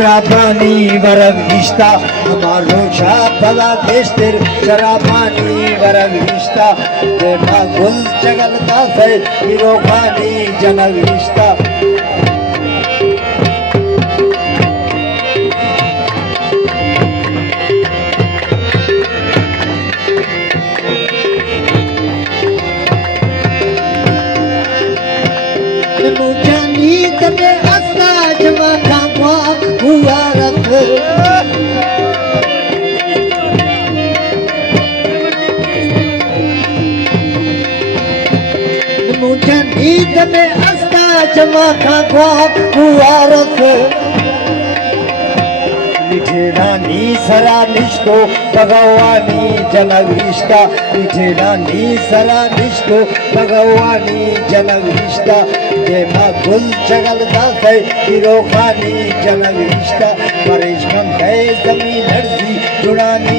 शराबानी वरविष्टा हमारो शापला देश तेर शराबानी वरविष्टा तेरा गुल जगलता से विरोखानी जनविष्टा तने अस्ता जमा खावा हुआ रख मुझे नींद में अस्ता जमा खावा हुआ रख मिठे रानी सरा निष्ठो भगवानी जनविष्टा मिठे रानी सरा निष्ठो भगवानी जनविष्टा जेमा गुल जगलता है हिरोखानी जनविष्टा परेश मन है जमीन हर्जी जुड़ानी